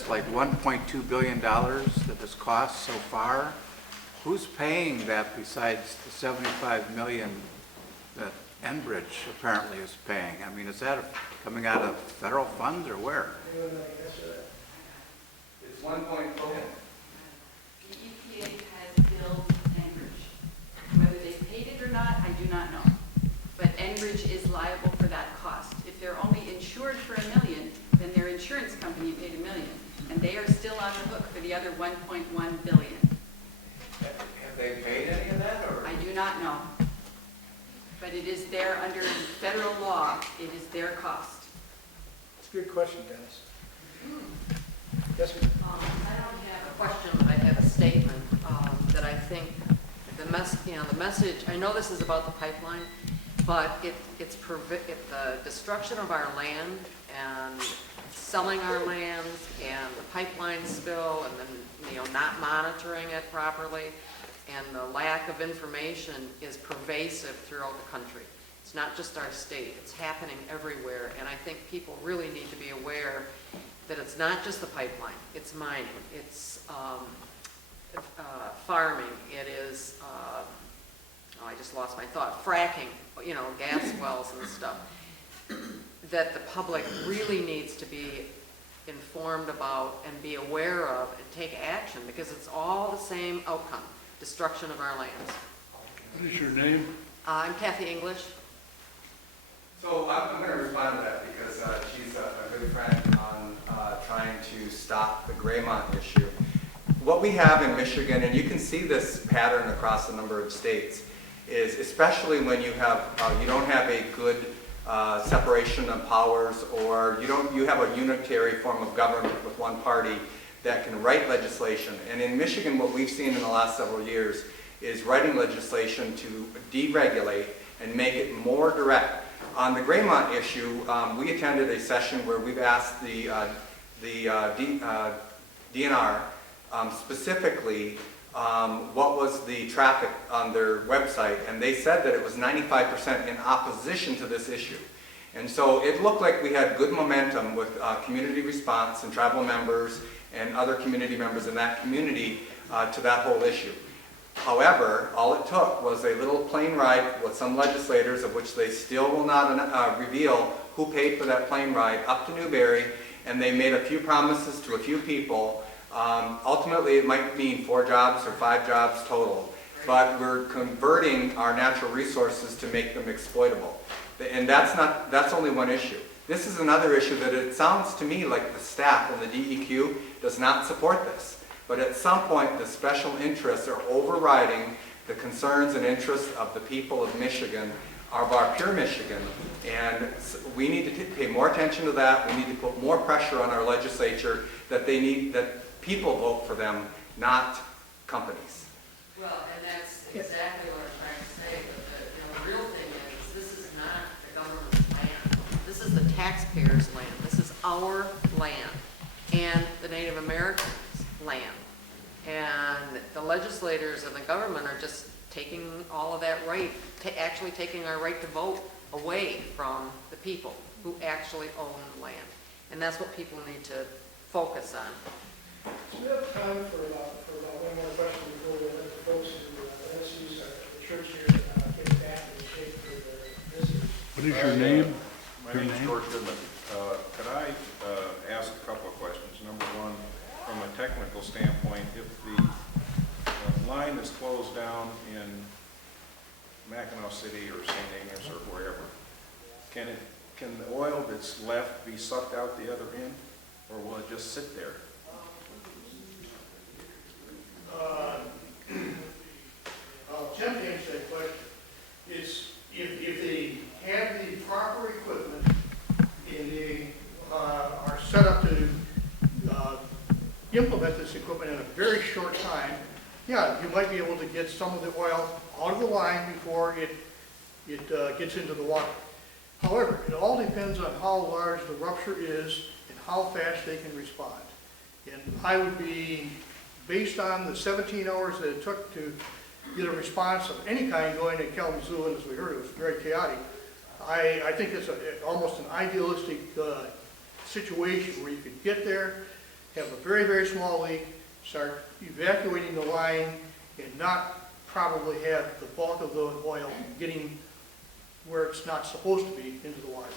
says like $1.2 billion that has cost so far. Who's paying that besides the 75 million that Enbridge apparently is paying? I mean, is that coming out of federal funds or where? It's 1.4. The EPA has billed Enbridge. Whether they paid it or not, I do not know. But Enbridge is liable for that cost. If they're only insured for $1 million, then their insurance company paid $1 million. And they are still on the hook for the other $1.1 billion. Have they paid any of that, or? I do not know. But it is there under federal law. It is their cost. It's a good question, Dennis. Yes, ma'am. I don't have a question, but I have a statement that I think the message. I know this is about the pipeline, but it's the destruction of our land and selling our lands and the pipeline spill and then not monitoring it properly and the lack of information is pervasive throughout the country. It's not just our state, it's happening everywhere, and I think people really need to be aware that it's not just the pipeline, it's mining, it's farming, it is, I just lost my thought, fracking, gas wells and stuff, that the public really needs to be informed about and be aware of and take action, because it's all the same outcome, destruction of our lands. What is your name? I'm Kathy English. So I'm going to respond to that because she's a good friend on trying to stop the Greymont issue. What we have in Michigan, and you can see this pattern across a number of states, is especially when you have you don't have a good separation of powers, or you have a unitary form of government with one party that can write legislation. And in Michigan, what we've seen in the last several years is writing legislation to deregulate and make it more direct. On the Greymont issue, we attended a session where we've asked the DNR specifically what was the traffic on their website, and they said that it was 95% in opposition to this issue. And so it looked like we had good momentum with community response and tribal members and other community members in that community to that whole issue. However, all it took was a little plane ride with some legislators, of which they still will not reveal who paid for that plane ride, up to Newberry, and they made a few promises to a few people. Ultimately, it might mean 4 jobs or 5 jobs total, but we're converting our natural resources to make them exploitable. And that's only one issue. This is another issue that it sounds to me like the staff and the DEQ does not support this. But at some point, the special interests are overriding the concerns and interests of the people of Michigan, of our pure Michigan. And we need to pay more attention to that. We need to put more pressure on our legislature that people vote for them, not companies. Well, and that's exactly what I'm trying to say. But the real thing is, this is not the government's land. This is the taxpayers' land. This is our land and the Native Americans' land. And the legislators and the government are just taking all of that right, actually taking our right to vote away from the people who actually own the land. And that's what people need to focus on. So we have time for about one more question before we let the folks who SCs the church here get back in shape for their visitors. What is your name? My name is George Goodman. Could I ask a couple of questions? Number one, from a technical standpoint, if the line is closed down in Mackinac City or St. Agnes or wherever, can the oil that's left be sucked out the other end, or will it just sit there? I'll attempt to answer that question. Is if they have the proper equipment and they are set up to implement this equipment in a very short time, yeah, you might be able to get some of the oil out of the line before it gets into the water. However, it all depends on how large the rupture is and how fast they can respond. And I would be, based on the 17 hours that it took to get a response of any kind going to Kalamazoo, and as we heard, it was very chaotic. I think it's almost an idealistic situation where you could get there, have a very, very small leak, start evacuating the line, and not probably have the bulk of the oil getting where it's not supposed to be into the water.